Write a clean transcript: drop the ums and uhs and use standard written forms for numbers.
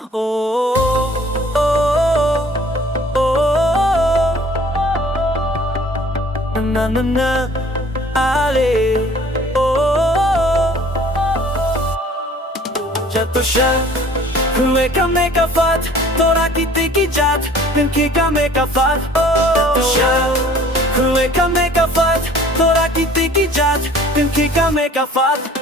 Oh, oh, oh, na na na, ale. Oh, Chato shah, khue ka me ka fat, tora kiti ki jat, pinki ka me ka fat. Chato shah, khue ka me ka fat, tora kiti ki jat, pinki ka me ka fat.